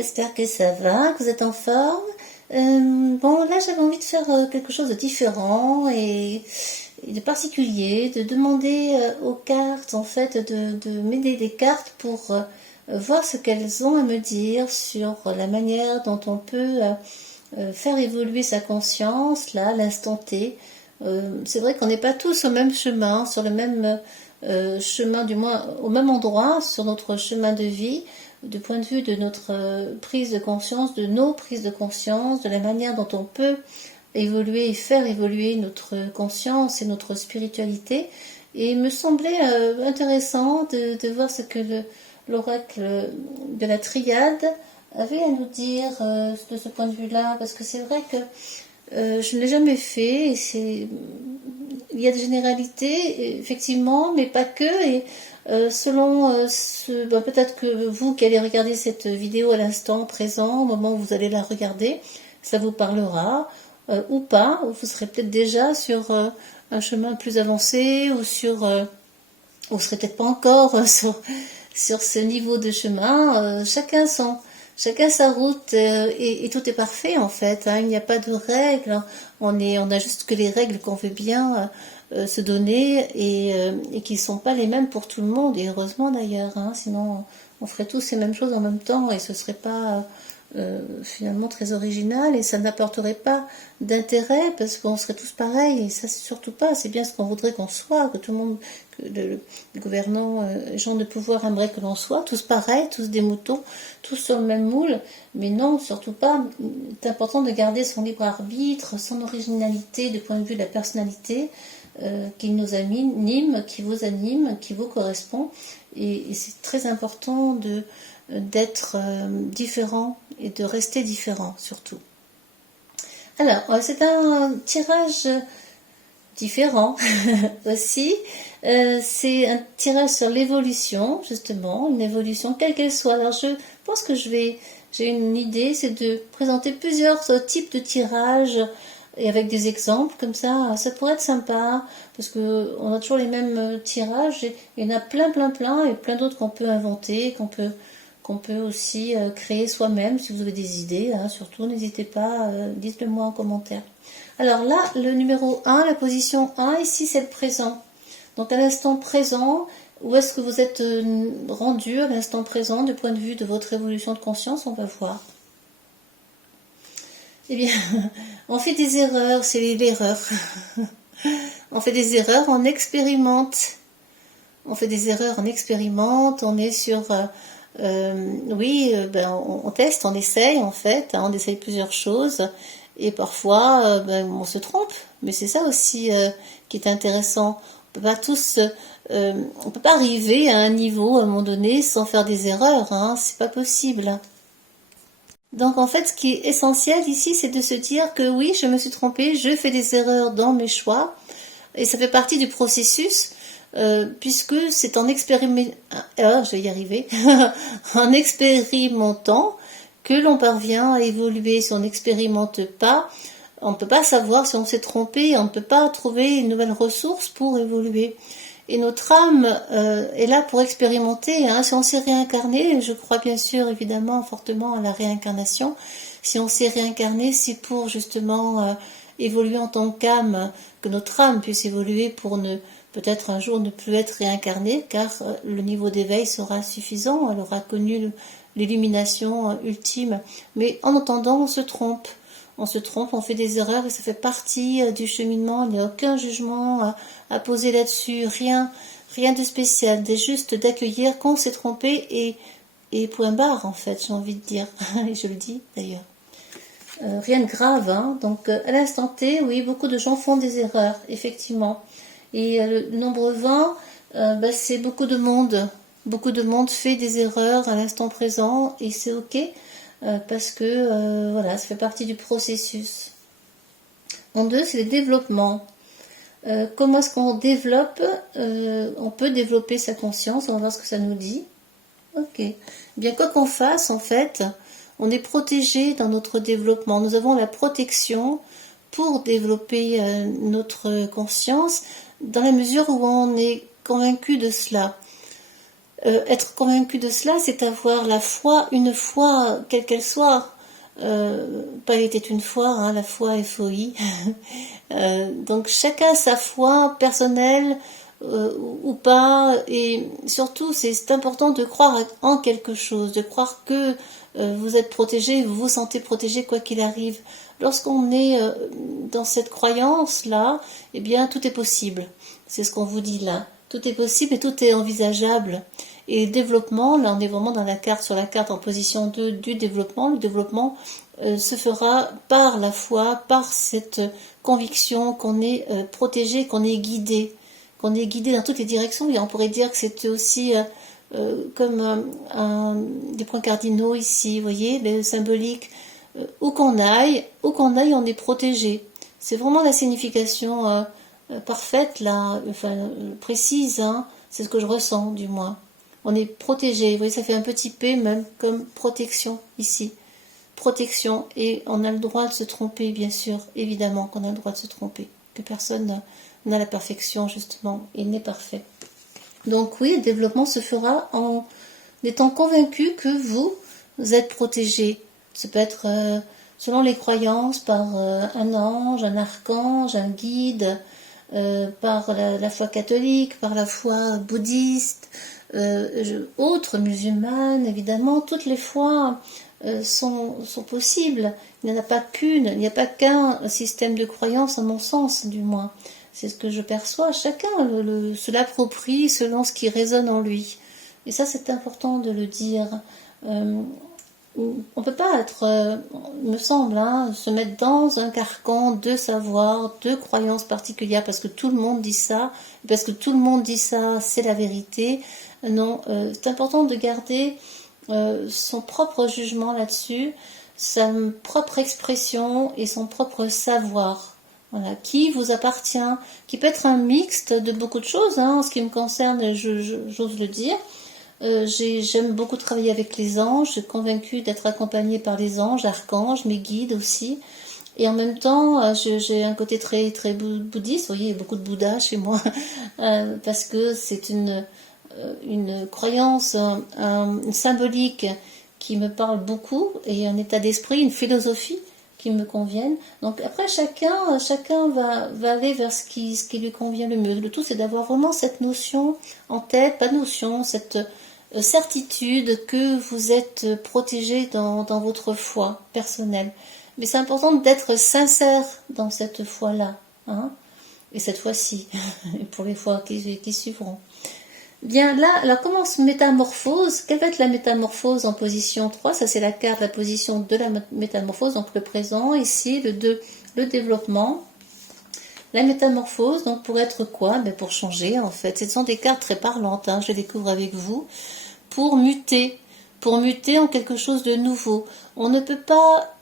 J'espère que ça va, que vous êtes en forme. Bon, là j'avais envie de faire quelque chose de différent et de particulier, de demander aux cartes, en fait, de m'aider des cartes pour voir ce qu'elles ont à me dire sur la manière dont on peut faire évoluer sa conscience, là, à l'instant T. C'est vrai qu'on n'est pas tous au même chemin, sur le même chemin, du moins au même endroit, sur notre chemin de vie, du point de vue de notre prise de conscience, de nos prises de conscience, de la manière dont on peut évoluer et faire évoluer notre conscience et notre spiritualité. Et il me semblait intéressant de voir ce que l'oracle de la triade avait à nous dire de ce point de vue-là, parce que c'est vrai que je ne l'ai jamais fait, et il y a des généralités, effectivement, mais pas que, et selon peut-être que vous qui allez regarder cette vidéo à l'instant présent, au moment où vous allez la regarder, ça vous parlera, ou pas, ou vous serez peut-être déjà sur un chemin plus avancé, ou vous serez peut-être pas encore sur ce niveau de chemin, chacun sa route, et tout est parfait en fait, hein. Il n'y a pas de règles, on a juste que les règles qu'on veut bien se donner, et qui ne sont pas les mêmes pour tout le monde, et heureusement d'ailleurs, hein, sinon on ferait tous les mêmes choses en même temps et ce serait pas finalement très original, et ça n'apporterait pas d'intérêt parce qu'on serait tous pareils, et ça c'est surtout pas, c'est bien ce qu'on voudrait qu'on soit, que tout le monde, que le gouvernant, les gens de pouvoir aimeraient que l'on soit tous pareils, tous des moutons, tous sur le même moule, mais non, surtout pas. C'est important de garder son libre arbitre, son originalité du point de vue de la personnalité qui nous anime, qui vous correspond, et c'est très important d'être différent et de rester différent surtout. Alors, c'est un tirage différent aussi. C'est un tirage sur l'évolution, justement, une évolution quelle qu'elle soit. Alors, je pense que j'ai une idée, c'est de présenter plusieurs types de tirages et avec des exemples comme ça pourrait être sympa, parce que on a toujours les mêmes tirages, et il y en a plein, et plein d'autres qu'on peut inventer, qu'on peut aussi créer soi-même. Si vous avez des idées, hein, surtout n'hésitez pas, dites-le moi en commentaire. Alors là, le numéro 1, la position 1, ici c'est le présent. Donc à l'instant présent, où est-ce que vous êtes rendu à l'instant présent du point de vue de votre évolution de conscience, on va voir. Eh bien, on fait des erreurs, c'est l'erreur. On fait des erreurs, on expérimente. On fait des erreurs, on expérimente, on est sur... on teste, on essaye en fait, hein, on essaye plusieurs choses, et parfois on se trompe, mais c'est ça aussi qui est intéressant. On peut pas on peut pas arriver à un niveau à un moment donné sans faire des erreurs, hein, c'est pas possible. Donc en fait, ce qui est essentiel ici, c'est de se dire que oui, je me suis trompée, je fais des erreurs dans mes choix, et ça fait partie du processus, puisque c'est en je vais y arriver, en expérimentant que l'on parvient à évoluer. Si on n'expérimente pas, on ne peut pas savoir si on s'est trompé, on ne peut pas trouver une nouvelle ressource pour évoluer. Et notre âme est là pour expérimenter, hein. Si on s'est réincarné, je crois bien sûr évidemment fortement à la réincarnation, si on s'est réincarné, c'est pour justement évoluer en tant qu'âme, que notre âme puisse évoluer pour peut-être un jour ne plus être réincarnée, car le niveau d'éveil sera suffisant, elle aura connu l'illumination ultime. Mais en attendant, on se trompe, on fait des erreurs, et ça fait partie du cheminement. Il n'y a aucun jugement à poser là-dessus, rien de spécial, juste d'accueillir qu'on s'est trompé, et point barre en fait, j'ai envie de dire, et je le dis d'ailleurs. Rien de grave, hein. Donc à l'instant T, oui, beaucoup de gens font des erreurs, effectivement. Et le nombre 20, c'est beaucoup de monde. Beaucoup de monde fait des erreurs à l'instant présent, et c'est ok, parce que voilà, ça fait partie du processus. En 2, c'est le développement. Comment est-ce qu'on développe on peut développer sa conscience, on va voir ce que ça nous dit. Ok. Bien, quoi qu'on fasse, en fait, on est protégé dans notre développement. Nous avons la protection pour développer notre conscience, dans la mesure où on est convaincu de cela. Être convaincu de cela, c'est avoir la foi, une foi, quelle qu'elle soit. Pas il était une fois, hein, la foi FOI. Donc chacun sa foi personnelle ou pas, et surtout c'est important de croire en quelque chose, de croire que vous êtes protégé, vous vous sentez protégé quoi qu'il arrive. Lorsqu'on est dans cette croyance-là, eh bien tout est possible. C'est ce qu'on vous dit là. Tout est possible et tout est envisageable. Et le développement, là on est vraiment dans la carte, sur la carte en position 2 du développement. Le développement se fera par la foi, par cette conviction qu'on est protégé, qu'on est guidé dans toutes les directions. Et on pourrait dire que c'est aussi comme des points cardinaux ici, vous voyez, le symbolique. Où qu'on aille, on est protégé. C'est vraiment la signification parfaite, là, enfin précise, hein. C'est ce que je ressens du moins. On est protégé, vous voyez, ça fait un petit P même, comme protection ici. Protection, et on a le droit de se tromper, bien sûr, évidemment qu'on a le droit de se tromper, que personne n'a la perfection, justement, il n'est parfait. Donc oui, le développement se fera en étant convaincu que vous êtes protégé. Ça peut être, selon les croyances, par un ange, un archange, un guide, par la foi catholique, par la foi bouddhiste, autres, musulmanes, évidemment, toutes les foi sont possibles. Il n'y en a pas qu'une, il n'y a pas qu'un système de croyance, à mon sens, du moins. C'est ce que je perçois. Chacun se l'approprie selon ce qui résonne en lui. Et ça, c'est important de le dire. On peut pas être, me semble, hein, se mettre dans un carcan de savoir, de croyances particulières, parce que tout le monde dit ça, parce que tout le monde dit ça, c'est la vérité. Non, c'est important de garder son propre jugement là-dessus, sa propre expression et son propre savoir. Voilà, qui vous appartient, qui peut être un mixte de beaucoup de choses, hein, en ce qui me concerne, j'ose le dire. J'aime beaucoup travailler avec les anges, je suis convaincue d'être accompagnée par les anges, archanges, mes guides aussi. Et en même temps, j'ai un côté très, très bouddhiste, vous voyez, il y a beaucoup de Bouddha chez moi, parce que c'est une croyance, une symbolique qui me parle beaucoup, et un état d'esprit, une philosophie qui me conviennent. Donc après, chacun va aller vers ce qui lui convient le mieux. Le tout, c'est d'avoir vraiment cette notion en tête, pas notion, cette certitude que vous êtes protégé dans votre foi personnelle. Mais c'est important d'être sincère dans cette foi-là, hein, et cette fois-ci, pour les fois qui suivront. Bien là, alors comment se métamorphose? Quelle va être la métamorphose en position 3? Ça c'est la carte, la position de la métamorphose, donc le présent, ici, le 2, le développement. La métamorphose, donc pour être quoi? Ben pour changer en fait. Ce sont des cartes très parlantes, hein, je les découvre avec vous. Pour muter en quelque chose de nouveau. On ne peut pas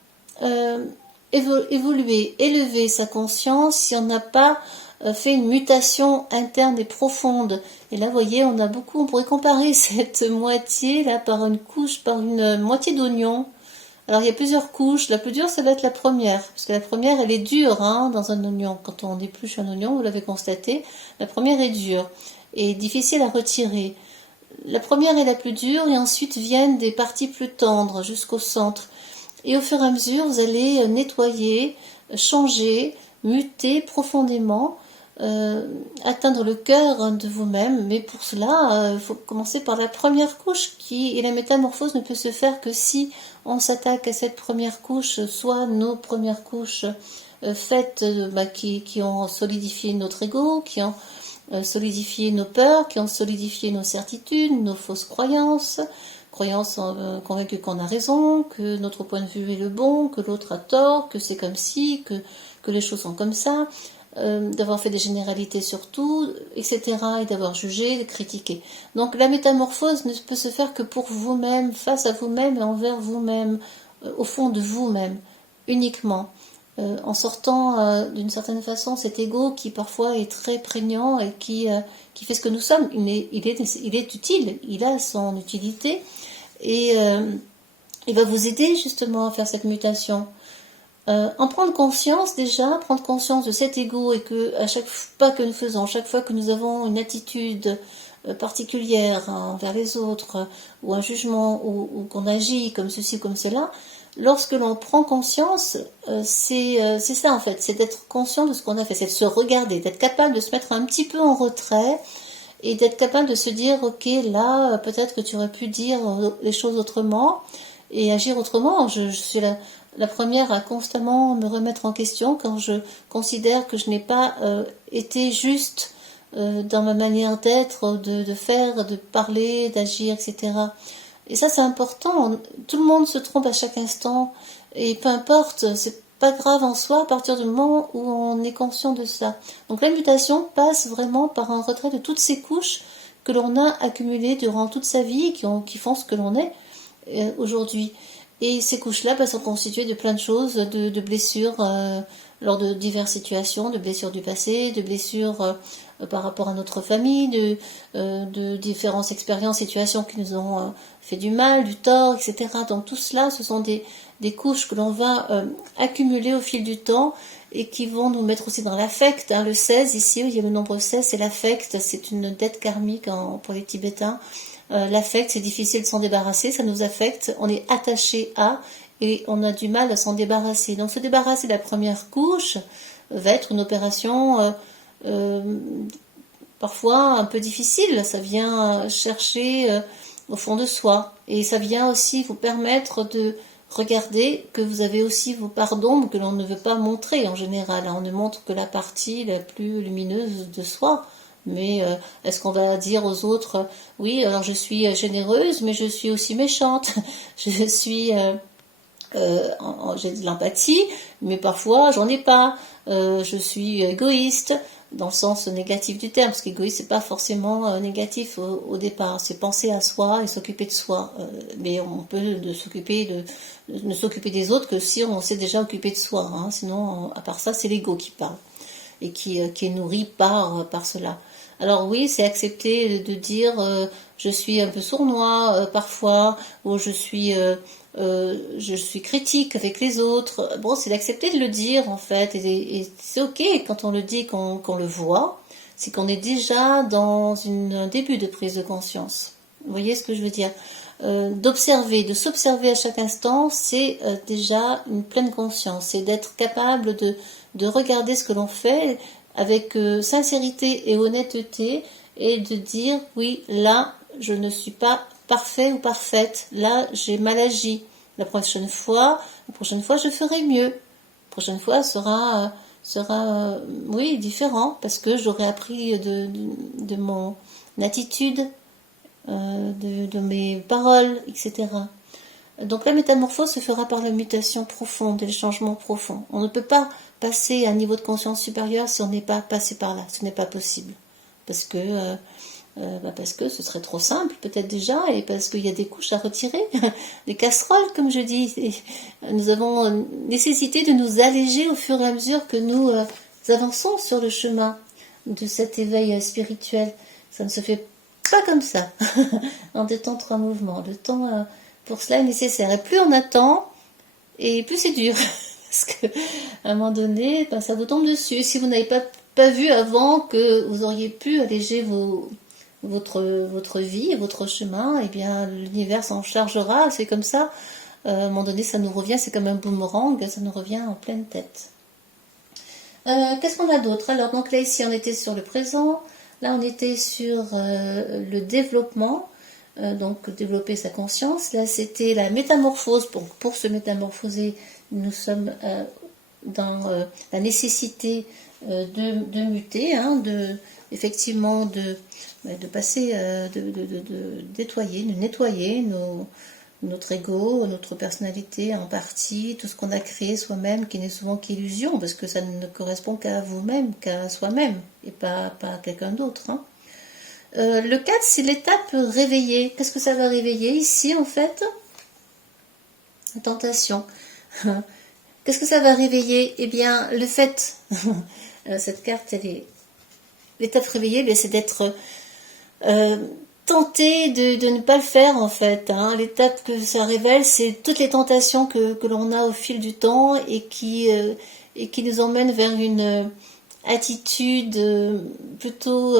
évoluer, élever sa conscience si on n'a pas fait une mutation interne et profonde. Et là, vous voyez, on pourrait comparer cette moitié là par une moitié d'oignon. Alors il y a plusieurs couches. La plus dure, ça va être la première, parce que la première, elle est dure, hein, dans un oignon. Quand on épluche un oignon, vous l'avez constaté, la première est dure et difficile à retirer. La première est la plus dure, et ensuite viennent des parties plus tendres jusqu'au centre. Et au fur et à mesure, vous allez nettoyer, changer, muter profondément, atteindre le cœur de vous-même. Mais pour cela, il faut commencer par la première couche, et la métamorphose ne peut se faire que si on s'attaque à cette première couche, soit nos premières couches faites qui ont solidifié notre ego, qui ont solidifié nos peurs, qui ont solidifié nos certitudes, nos fausses croyances convaincus qu'on a raison, que notre point de vue est le bon, que l'autre a tort, que c'est comme ci, que les choses sont comme ça, d'avoir fait des généralités sur tout, etc., et d'avoir jugé, critiqué. Donc la métamorphose ne peut se faire que pour vous-même, face à vous-même et envers vous-même, au fond de vous-même, uniquement. En sortant d'une certaine façon cet ego qui parfois est très prégnant et qui fait ce que nous sommes. Il est utile, il a son utilité, et il va vous aider justement à faire cette mutation. En prendre conscience déjà, prendre conscience de cet ego, et que à chaque pas que nous faisons, chaque fois que nous avons une attitude particulière envers les autres, ou un jugement, ou qu'on agit comme ceci, comme cela, lorsque l'on prend conscience, c'est ça en fait, c'est d'être conscient de ce qu'on a fait, c'est de se regarder, d'être capable de se mettre un petit peu en retrait, et d'être capable de se dire, ok, là, peut-être que tu aurais pu dire les choses autrement, et agir autrement. Je suis la première à constamment me remettre en question quand je considère que je n'ai pas été juste dans ma manière d'être, de faire, de parler, d'agir, etc. Et ça, c'est important. Tout le monde se trompe à chaque instant, et peu importe, c'est pas grave en soi à partir du moment où on est conscient de ça. Donc la mutation passe vraiment par un retrait de toutes ces couches que l'on a accumulées durant toute sa vie, qui font ce que l'on est aujourd'hui. Et ces couches-là sont constituées de plein de choses, de blessures lors de diverses situations, de blessures du passé, de blessures par rapport à notre famille, de différentes expériences, situations qui nous ont fait du mal, du tort, etc. Donc tout cela, ce sont des couches que l'on va accumuler au fil du temps et qui vont nous mettre aussi dans l'affect. Le 16, ici, il y a le nombre 16, c'est l'affect, c'est une dette karmique pour les Tibétains. L'affect, c'est difficile de s'en débarrasser, ça nous affecte, on est attaché à, et on a du mal à s'en débarrasser. Donc se débarrasser de la première couche va être une opération parfois un peu difficile, ça vient chercher au fond de soi, et ça vient aussi vous permettre de regarder que vous avez aussi vos parts d'ombre que l'on ne veut pas montrer en général. On ne montre que la partie la plus lumineuse de soi. Mais est-ce qu'on va dire aux autres, oui, alors je suis généreuse, mais je suis aussi méchante, je suis, j'ai de l'empathie, mais parfois j'en ai pas, je suis égoïste, dans le sens négatif du terme, parce qu'égoïste c'est pas forcément négatif au départ, c'est penser à soi et s'occuper de soi, mais on peut ne s'occuper des autres que si on s'est déjà occupé de soi, hein. Sinon à part ça c'est l'ego qui parle et qui est nourri par cela. Alors oui, c'est accepter de dire je suis un peu sournois parfois, ou je suis critique avec les autres. Bon, c'est d'accepter de le dire en fait, et c'est ok quand on le dit, qu'on le voit, c'est qu'on est déjà dans un début de prise de conscience. Vous voyez ce que je veux dire? D'observer, de s'observer à chaque instant, c'est déjà une pleine conscience, c'est d'être capable de regarder ce que l'on fait avec sincérité et honnêteté, et de dire oui, là je ne suis pas parfait ou parfaite, là j'ai mal agi, la prochaine fois je ferai mieux, la prochaine fois sera oui, différent, parce que j'aurai appris de mon attitude, de mes paroles, etc. Donc la métamorphose se fera par la mutation profonde et le changement profond. On ne peut pas passer à un niveau de conscience supérieur si on n'est pas passé par là. Ce n'est pas possible. Parce que ce serait trop simple peut-être déjà, et parce qu'il y a des couches à retirer, des casseroles comme je dis. Et nous avons nécessité de nous alléger au fur et à mesure que nous avançons sur le chemin de cet éveil spirituel. Ça ne se fait pas comme ça, en 2 temps 3 mouvements. Le temps pour cela est nécessaire. Et plus on attend, et plus c'est dur. Parce qu'à un moment donné, ça vous tombe dessus. Si vous n'avez pas vu avant que vous auriez pu alléger votre vie et votre chemin, eh bien l'univers s'en chargera. C'est comme ça. À un moment donné, ça nous revient, c'est comme un boomerang, ça nous revient en pleine tête. Qu'est-ce qu'on a d'autre? Alors, donc là, ici, on était sur le présent. Là, on était sur le développement. Donc développer sa conscience. Là, c'était la métamorphose. Pour se métamorphoser, nous sommes dans la nécessité de muter, hein, effectivement de passer, de nettoyer notre ego, notre personnalité en partie, tout ce qu'on a créé soi-même, qui n'est souvent qu'illusion, parce que ça ne correspond qu'à vous-même, qu'à soi-même, et pas à quelqu'un d'autre, hein. Le 4, c'est l'étape réveillée. Qu'est-ce que ça va réveiller ici, en fait? La tentation. Qu'est-ce que ça va réveiller? Eh bien, le fait, cette carte, elle est... L'étape réveillée, c'est d'être tenté de ne pas le faire, en fait, hein. L'étape que ça révèle, c'est toutes les tentations que l'on a au fil du temps, et qui nous emmènent vers attitude plutôt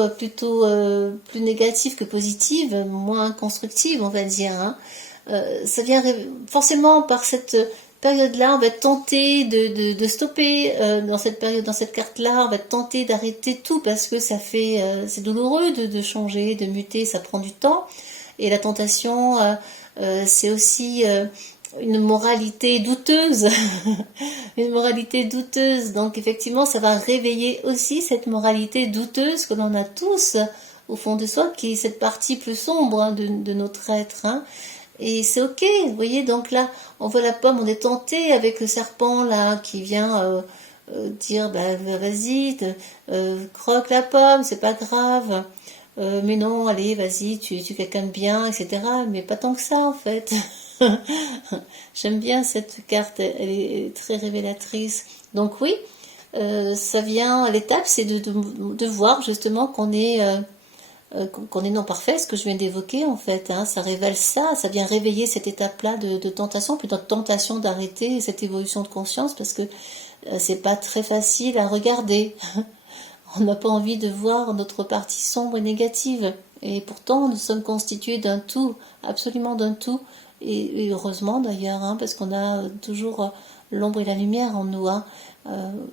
plus négative que positive, moins constructive, on va dire. Hein. Ça vient forcément par cette période-là, on va être tenté de stopper dans cette période, dans cette carte-là, on va être tenté d'arrêter tout parce que ça fait, c'est douloureux de changer, de muter, ça prend du temps. Et la tentation, c'est aussi une moralité douteuse, une moralité douteuse. Donc effectivement, ça va réveiller aussi cette moralité douteuse que l'on a tous au fond de soi, qui est cette partie plus sombre hein, de notre être. Hein. Et c'est ok, vous voyez, donc là, on voit la pomme, on est tenté avec le serpent là qui vient dire, bah, vas-y, croque la pomme, c'est pas grave. Mais non, allez, vas-y, tu es quelqu'un de bien, etc. Mais pas tant que ça, en fait. J'aime bien cette carte, elle est très révélatrice. Donc oui, ça vient, l'étape, c'est de voir justement qu'on est non parfait, ce que je viens d'évoquer en fait. Hein, ça révèle ça, ça vient réveiller cette étape-là de tentation, plutôt de tentation d'arrêter cette évolution de conscience parce que c'est pas très facile à regarder. On n'a pas envie de voir notre partie sombre et négative. Et pourtant, nous sommes constitués d'un tout, absolument d'un tout. Et heureusement d'ailleurs, hein, parce qu'on a toujours l'ombre et la lumière en nous. Hein.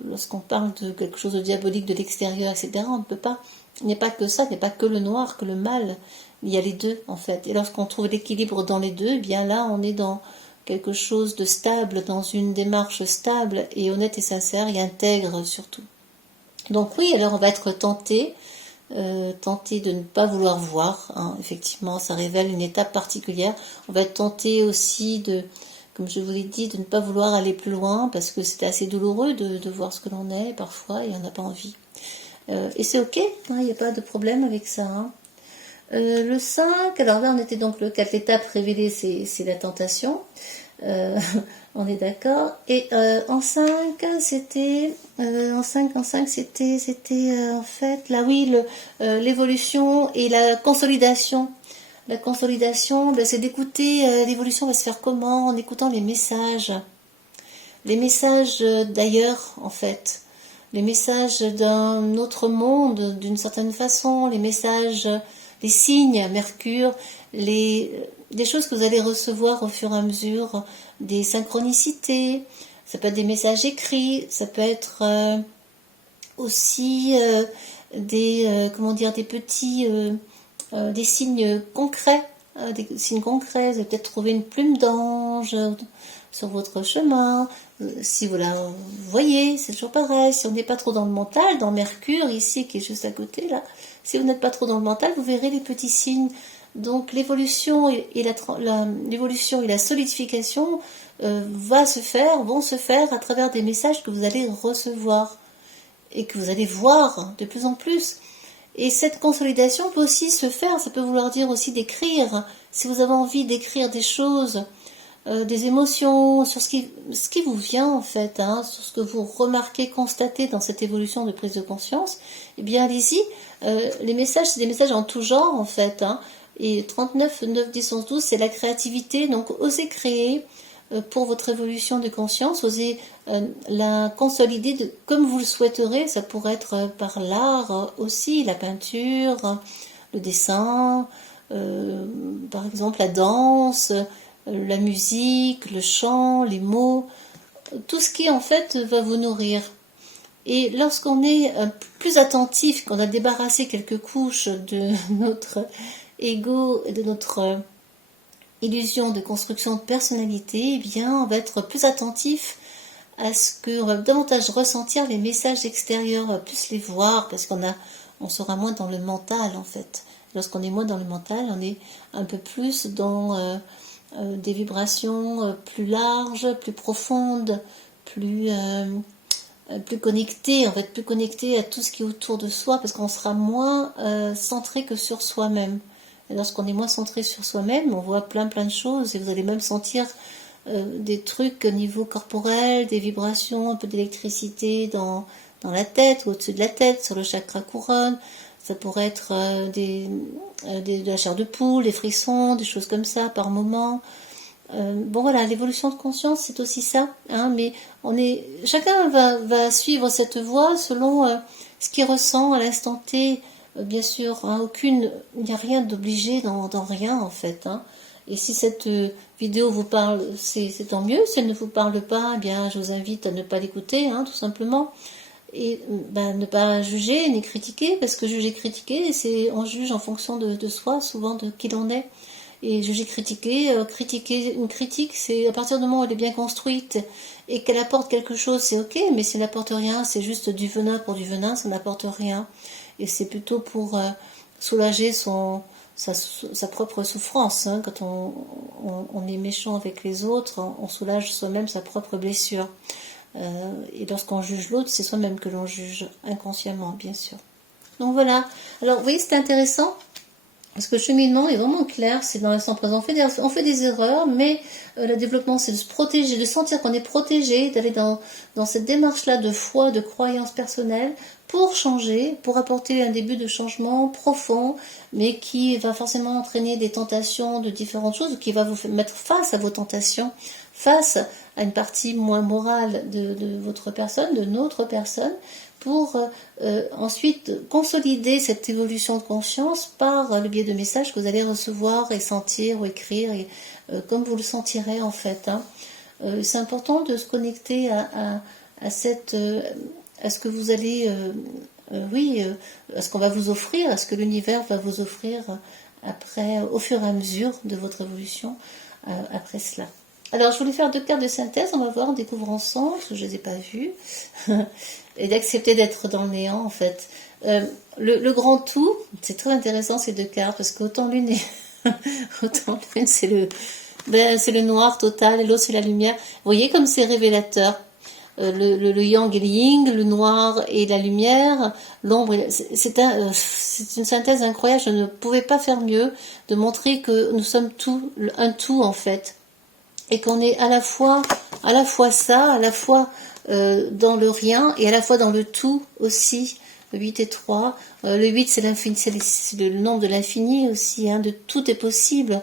Lorsqu'on parle de quelque chose de diabolique de l'extérieur, etc., on ne peut pas. Il n'y a pas que ça, il n'y a pas que le noir, que le mal. Il y a les deux, en fait. Et lorsqu'on trouve l'équilibre dans les deux, eh bien là, on est dans quelque chose de stable, dans une démarche stable et honnête et sincère et intègre surtout. Donc oui, alors on va être tenté de ne pas vouloir voir. Hein. Effectivement, ça révèle une étape particulière. On va être tenté aussi comme je vous l'ai dit, de ne pas vouloir aller plus loin parce que c'est assez douloureux de voir ce que l'on est parfois et on n'a pas envie. Et c'est ok, il n'y a pas de problème avec ça. Hein. Le 5, alors là on était donc le 4, l'étape révélée, c'est la tentation. On est d'accord. Et en 5, c'était en 5 c'était en fait là oui l'évolution et la consolidation. La consolidation, ben, c'est d'écouter l'évolution va se faire comment en écoutant les messages d'ailleurs en fait, les messages d'un autre monde d'une certaine façon, les messages, les signes, Mercure, des choses que vous allez recevoir au fur et à mesure, des synchronicités, ça peut être des messages écrits, ça peut être aussi des petits, des signes concrets, vous allez peut-être trouver une plume d'ange sur votre chemin, si vous la voyez, c'est toujours pareil, si on n'est pas trop dans le mental, dans Mercure ici qui est juste à côté là, si vous n'êtes pas trop dans le mental, vous verrez les petits signes. Donc l'évolution et la solidification vont se faire à travers des messages que vous allez recevoir et que vous allez voir de plus en plus. Et cette consolidation peut aussi se faire, ça peut vouloir dire aussi d'écrire. Si vous avez envie d'écrire des choses, des émotions, sur ce qui vous vient en fait, hein, sur ce que vous remarquez, constatez dans cette évolution de prise de conscience, eh bien allez-y. Les messages, c'est des messages en tout genre en fait. Hein, et 39, 9, 10, 11, 12, c'est la créativité. Donc osez créer pour votre évolution de conscience, osez la consolider comme vous le souhaiterez. Ça pourrait être par l'art aussi, la peinture, le dessin, par exemple la danse, la musique, le chant, les mots, tout ce qui en fait va vous nourrir. Et lorsqu'on est plus attentif, qu'on a débarrassé quelques couches de notre ego et de notre illusion de construction de personnalité, eh bien, on va être plus attentif à ce qu'on va davantage ressentir les messages extérieurs, on va plus les voir parce on sera moins dans le mental en fait. Lorsqu'on est moins dans le mental, on est un peu plus dans des vibrations plus larges, plus profondes, plus connecté, en fait, plus connecté à tout ce qui est autour de soi, parce qu'on sera moins centré que sur soi-même. Et lorsqu'on est moins centré sur soi-même, on voit plein de choses, et vous allez même sentir des trucs au niveau corporel, des vibrations, un peu d'électricité dans la tête, ou au-dessus de la tête, sur le chakra couronne. Ça pourrait être de la chair de poule, des frissons, des choses comme ça par moment. Bon voilà, l'évolution de conscience, c'est aussi ça, hein, mais chacun va suivre cette voie selon ce qu'il ressent à l'instant T. Bien sûr, hein, il n'y a rien d'obligé dans rien en fait. Hein. Et si cette vidéo vous parle, c'est tant mieux. Si elle ne vous parle pas, eh bien, je vous invite à ne pas l'écouter, hein, tout simplement. Et ne pas juger ni critiquer, parce que juger, critiquer, on juge en fonction de soi, souvent de qui l'on est. Et juger, critiquer, une critique, c'est à partir du moment où elle est bien construite et qu'elle apporte quelque chose, c'est ok, mais si elle n'apporte rien, c'est juste du venin pour du venin, ça n'apporte rien. Et c'est plutôt pour soulager sa propre souffrance. Hein. Quand on est méchant avec les autres, on soulage soi-même sa propre blessure. Et lorsqu'on juge l'autre, c'est soi-même que l'on juge, inconsciemment, bien sûr. Donc voilà. Alors, vous voyez, c'est intéressant. Parce que le cheminement est vraiment clair, c'est dans l'instant présent. On fait des erreurs, mais le développement, c'est de se protéger, de sentir qu'on est protégé, d'aller dans cette démarche-là de foi, de croyance personnelle, pour changer, pour apporter un début de changement profond, mais qui va forcément entraîner des tentations de différentes choses, qui va vous mettre face à vos tentations, face à une partie moins morale de votre personne, de notre personne, pour ensuite consolider cette évolution de conscience par le biais de messages que vous allez recevoir et sentir ou écrire, comme vous le sentirez en fait. Hein. C'est important de se connecter à ce que vous allez, à ce qu'on va vous offrir, à ce que l'univers va vous offrir après, au fur et à mesure de votre évolution après cela. Alors, je voulais faire 2 cartes de synthèse, on va voir, on découvre ensemble, parce que je ne les ai pas vues, et d'accepter d'être dans le néant, en fait. Le grand tout, c'est très intéressant ces 2 cartes, parce qu'autant l'une autant l'une, c'est le noir total, et l'autre, c'est la lumière. Vous voyez comme c'est révélateur. Le yang et le yin, le noir et la lumière, l'ombre, c'est une synthèse incroyable, je ne pouvais pas faire mieux de montrer que nous sommes un tout, en fait. Et qu'on est à la fois ça, à la fois dans le rien et à la fois dans le tout aussi. 8 et 3. Le 8, c'est l'infini, c'est le nombre de l'infini aussi, hein, de tout est possible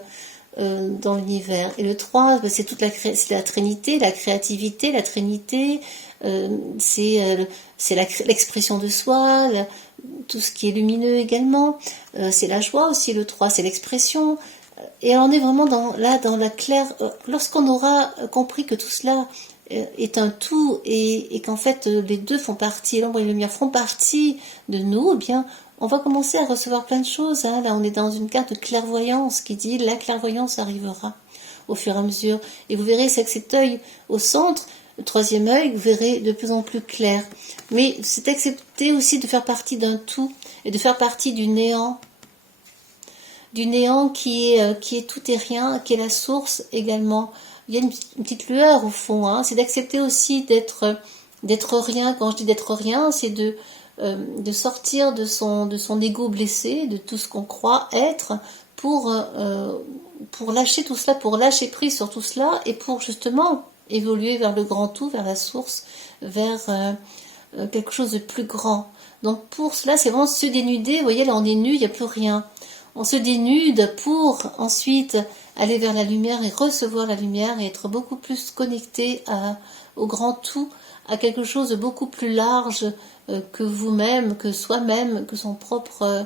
dans l'univers. Et le 3, c'est c'est la trinité, la créativité, la trinité, c'est l'expression de soi, tout ce qui est lumineux également. C'est la joie aussi, le 3, c'est l'expression. Et on est vraiment dans la claire. Lorsqu'on aura compris que tout cela est un tout et qu'en fait les deux font partie, l'ombre et la lumière font partie de nous, eh bien on va commencer à recevoir plein de choses. Hein. Là on est dans une carte de clairvoyance qui dit la clairvoyance arrivera au fur et à mesure. Et vous verrez, c'est que cet œil au centre, le 3e œil, vous verrez de plus en plus clair. Mais c'est accepter aussi de faire partie d'un tout et de faire partie du néant qui est tout et rien, qui est la source également. Il y a une petite lueur au fond, hein. C'est d'accepter aussi d'être rien. Quand je dis d'être rien, c'est de sortir de son ego blessé, de tout ce qu'on croit être, pour lâcher tout cela, pour lâcher prise sur tout cela, et pour justement évoluer vers le grand tout, vers la source, vers quelque chose de plus grand. Donc pour cela, c'est vraiment se dénuder. Vous voyez, là on est nu, il n'y a plus rien. On se dénude pour ensuite aller vers la lumière et recevoir la lumière et être beaucoup plus connecté au grand tout, à quelque chose de beaucoup plus large que vous-même, que soi-même, que sa propre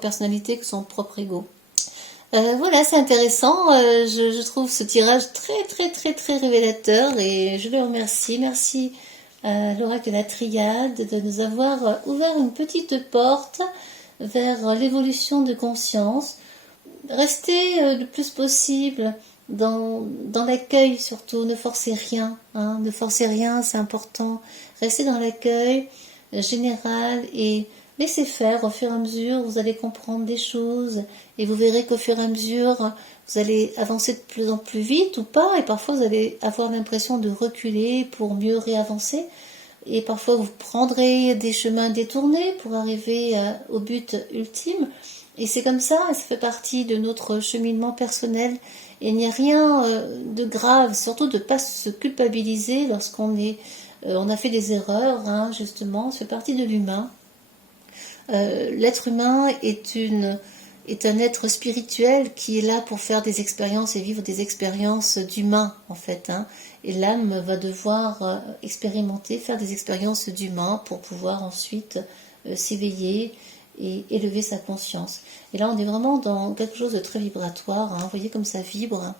personnalité, que son propre ego. Voilà, c'est intéressant. Je trouve ce tirage très très très très révélateur et je le remercie. Merci à l'oracle de la Triade de nous avoir ouvert une petite porte vers l'évolution de conscience. Restez le plus possible dans l'accueil surtout, ne forcez rien, hein, ne forcez rien, c'est important. Restez dans l'accueil général et laissez faire. Au fur et à mesure, vous allez comprendre des choses et vous verrez qu'au fur et à mesure, vous allez avancer de plus en plus vite ou pas, et parfois vous allez avoir l'impression de reculer pour mieux réavancer. Et parfois vous prendrez des chemins détournés pour arriver au but ultime. Et c'est comme ça fait partie de notre cheminement personnel. Et il n'y a rien de grave, surtout de ne pas se culpabiliser lorsqu'on on a fait des erreurs, hein, justement, ça fait partie de l'humain. L'être humain est est un être spirituel qui est là pour faire des expériences et vivre des expériences d'humain en fait. Hein. Et l'âme va devoir expérimenter, faire des expériences d'humain pour pouvoir ensuite s'éveiller et élever sa conscience. Et là on est vraiment dans quelque chose de très vibratoire. Hein. Vous voyez comme ça vibre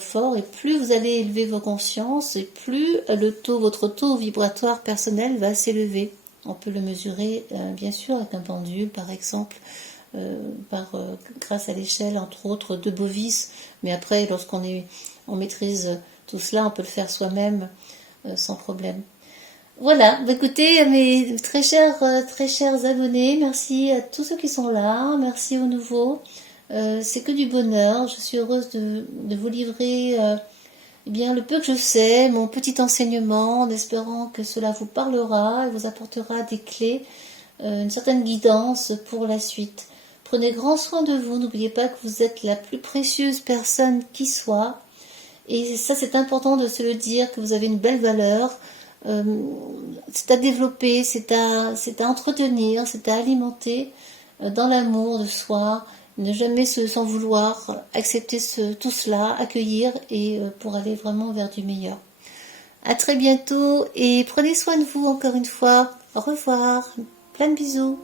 fort, et plus vous allez élever vos consciences, et plus votre taux vibratoire personnel va s'élever. On peut le mesurer bien sûr avec un pendule par exemple, grâce à l'échelle entre autres de Bovis, mais après on maîtrise tout cela, on peut le faire soi-même sans problème. Voilà, écoutez mes très chers abonnés, merci à tous ceux qui sont là, merci aux nouveaux. C'est que du bonheur, je suis heureuse de vous livrer eh bien, le peu que je sais, mon petit enseignement, en espérant que cela vous parlera et vous apportera des clés, une certaine guidance pour la suite. Prenez grand soin de vous, n'oubliez pas que vous êtes la plus précieuse personne qui soit, et ça c'est important de se le dire, que vous avez une belle valeur. C'est à développer, c'est à entretenir, c'est à alimenter dans l'amour de soi, ne jamais s'en vouloir, accepter tout cela, accueillir et pour aller vraiment vers du meilleur. À très bientôt et prenez soin de vous encore une fois. Au revoir, plein de bisous.